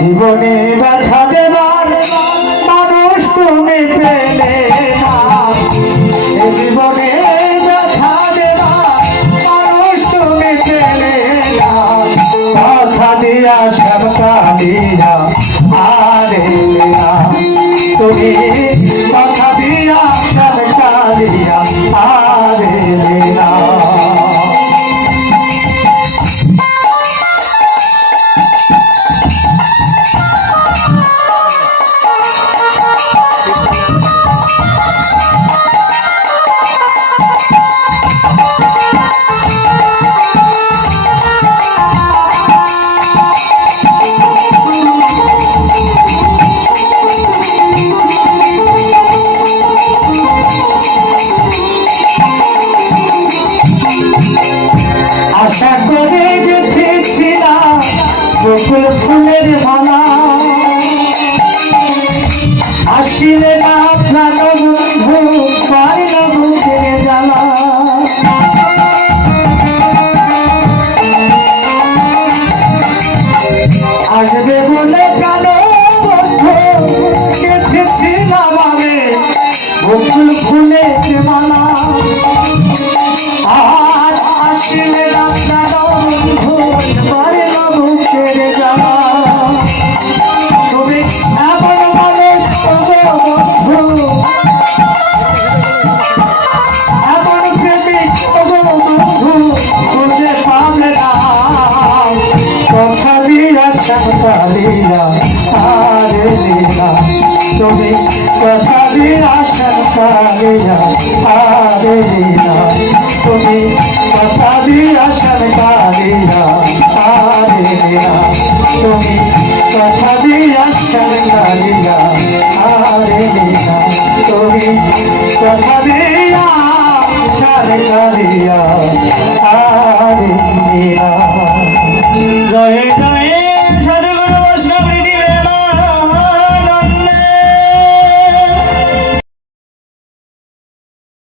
জীবনে ব্যথা দেবার মানুষ তুমি পেলে না, জীবনে ব্যথা দেবার মানুষ তুমি পেলে না, কথা দিয়া সরকা দিয়া আরে না, তুমি কথা দিয়া সরকা দিয়া আরে না। আশা করে গেছিলাম বকুল ফুলের মালা, আসিলে না প্রাণ বন্ধু পাইল বুকের জ্বালা, আসবে বলে কেন বন্ধু গেছিলাম আমি বকুল ফুলের মালা, আর আসিলে না প্রাণ বন্ধু পাইল বুকের জ্বালা, তুমি এমন মানুষ বন্ধু, এমন প্রেমিক বন্ধু খুঁজে পাবে না, কথা দিয়া সরকারিয়া আরে না, তুমি কথা দিয়া সরকারিয়া আরে না, তুমি কথা দিয়া সরকারিয়া আরে না, তুমি কথা দিয়া সরকারিয়া আরে না, তুমি কথা দিয়া সরকারিয়া।